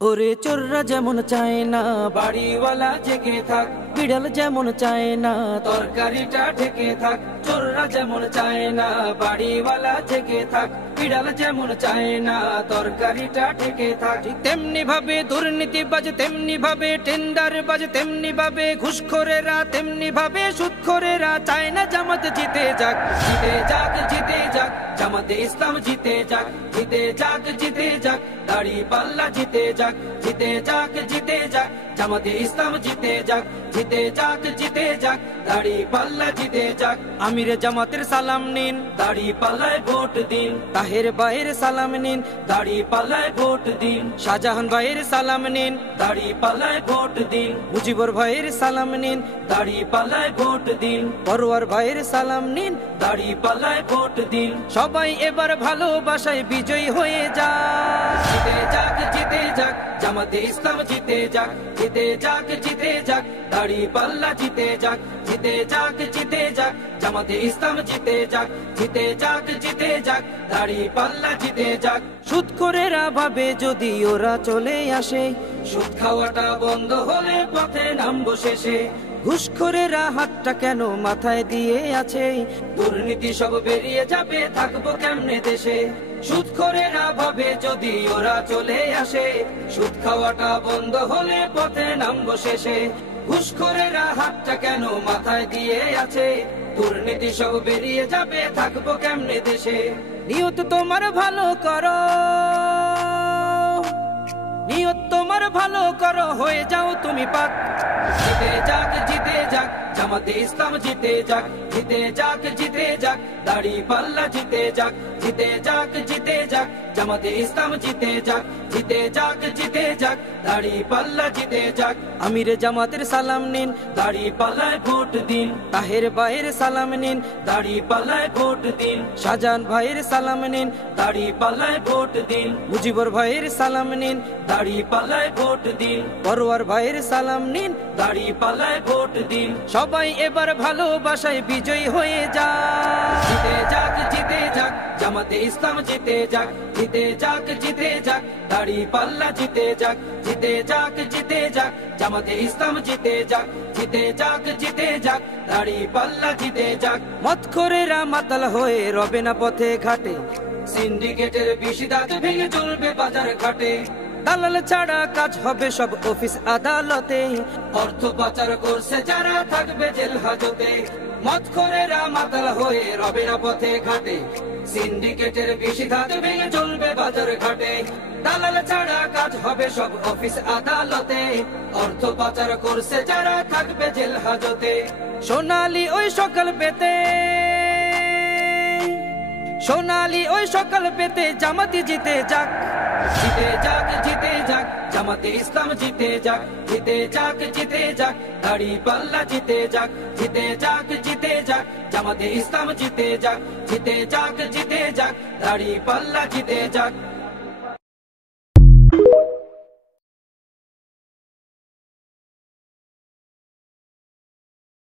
ওরে চোররা যেমন চায় না বাড়িওয়ালা জেগে থাক, বিড়াল যেমন চায় না তরকারিটা ঢেকে থাক। চোররা যেমন চায় না বাড়িওয়ালা জেগে থাক, বিড়াল যেমন চায় না তরকারিটা ঢেকে থাক। তেমনি ভাবে দুর্নীতিবাজ, তেমনি ভাবে টেন্ডারবাজ, তেমনি ভাবে ঘুষখোরেরা, তেমনি ভাবে সুদখোরেরা চায় না জামাত জিতে যাক। জিতে যাক, জিতে যাক, জামাতে ইসলাম জিতে যাক। জিতে যাক, জিতে যাক, দাড়িপাল্লা জিতে যাক। জিতে যাক, জিতে যাক, জামাতে ইসলাম জিতে যাক। জিতে যাক, জিতে যাক, দাড়িপাল্লা জিতে যাক। আমিরে জামাতের সালাম নিন, দাড়িপাল্লায় ভোট দিন। তাহের ভাইয়ের সালাম নিন, দাড়িপাল্লায় ভোট দিন। শাহজাহান ভাইয়ের সালাম নিন, দাড়িপাল্লায় ভোট দিন। মুজিবুর ভাইয়ের সালাম নিন, দাড়িপাল্লায় ভোট দিন। পরোয়ার ভাইয়ের সালাম নিন, দাড়িপাল্লায় ভোট দিন। সবাই এবার ভালোবাসায় বিজয়ী হয়ে যাক। জিতে যাক, জিতে যাক, জামাতে ইসলাম জিতে যাক। জিতে যাক, জিতে যাক, দাড়িপাল্লা জিতে যাক। জিতে যাক, জিতে যাক, জামাতে ইসলাম জিতে যাক। জিতে যাক, জিতে যাক, দাড়িপাল্লা জিতে যাক। সুদখোরেরা ভাবে যদি ওরা চলে আসে, সুদ খাওয়াটা বন্ধ হলে পথে নামবো শেষে। ঘুষখোরেরা হাতটা কেন মাথায় দিয়ে আছে, দুর্নীতি সব বেরিয়ে যাবে, থাকবো কেমনে দেশে। সুদখোরেরা ভাবে যদি ওরা চলে আসে, সুদ খাওয়াটা বন্ধ হলে পথে নামবো শেষে। ঘুষখোরেরা হাতটা কেন মাথায় দিয়ে আছে, দুর্নীতি সব বেরিয়ে যাবে, থাকবো কেমনে দেশে। নিয়ত তোমার ভালো করো, নিয়ত তোমার ভালো করো, হয়ে যাও তুমি পাক। জিতে যাক, জিতে যাক, জামাতে ইসলাম জিতে যাক। জিতে যাক, জিতে যাক, দাড়িপাল্লা জিতে যাক। জিতে যাক, জিতে যাক, জামাতে ইসলাম জিতে যাক। জিতে যাক, জিতে যাক, দাড়িপাল্লা জিতে যাক। আমিরে জামাতের সালাম নিন, দাড়িপাল্লায় ভোট দিন। তাহের ভাইয়ের সালাম নিন, দাড়িপাল্লায় ভোট দিন। শাহজাহান ভাইয়ের সালাম নিন, দাড়িপাল্লায় ভোট দিন। মুজিবুর ভাইয়ের সালাম নিন, দাড়িপাল্লায় ভোট দিন। পরোয়ার ভাইয়ের সালাম নিন, দাড়িপাল্লায় ভোট দিন। সবাই এবার ভালোবাসায় বিজয়ী হয়ে যাক। জিতে যাক, জিতে যাক, জামাতে ইসলাম জিতে যাক। জিতে যাক, জিতে যাক, দাড়িপাল্লা জিতে যাক। জিতে যাক, জিতে যাক, জামাতে ইসলাম জিতে যাক। জিতে যাক, জিতে যাক, দাড়িপাল্লা জিতে যাক। মদখোরেরা মাতাল হয়ে রবে না পথে ঘাটে, সিন্ডিকেটের বিশি দাঁত ভেঙে চলবে বাজার ঘাটে। দালাল ছাড়া কাজ হবে সব অফিস আদালতে, অর্থ পাচার করছে যারা থাকবে জেল হাজতে। মদখোরেরা মাতাল হয়ে রবে না পথে ঘাটে, সিন্ডিকেটের বিশি দাঁত ভেঙে চলবে বাজার ঘাটে। দালাল ছাড়া কাজ হবে সব অফিস আদালতে, অর্থ পাচার করছে যারা থাকবে জেল হাজতে। সোনালি ওই সকাল পেতে, সোনালি ওই সকাল পেতে জামাতি জিতে যাক। জিতে যাক, জিতে যাক, জামাতে ইসলাম জিতে যাক। জিতে যাক, জিতে যাক, দাড়িপাল্লা জিতে যাক। জিতে যাক, জিতে যাক, জামাতে ইসলাম জিতে যাক। জিতে যাক, জিতে যাক, দাড়িপাল্লা জিতে যাক।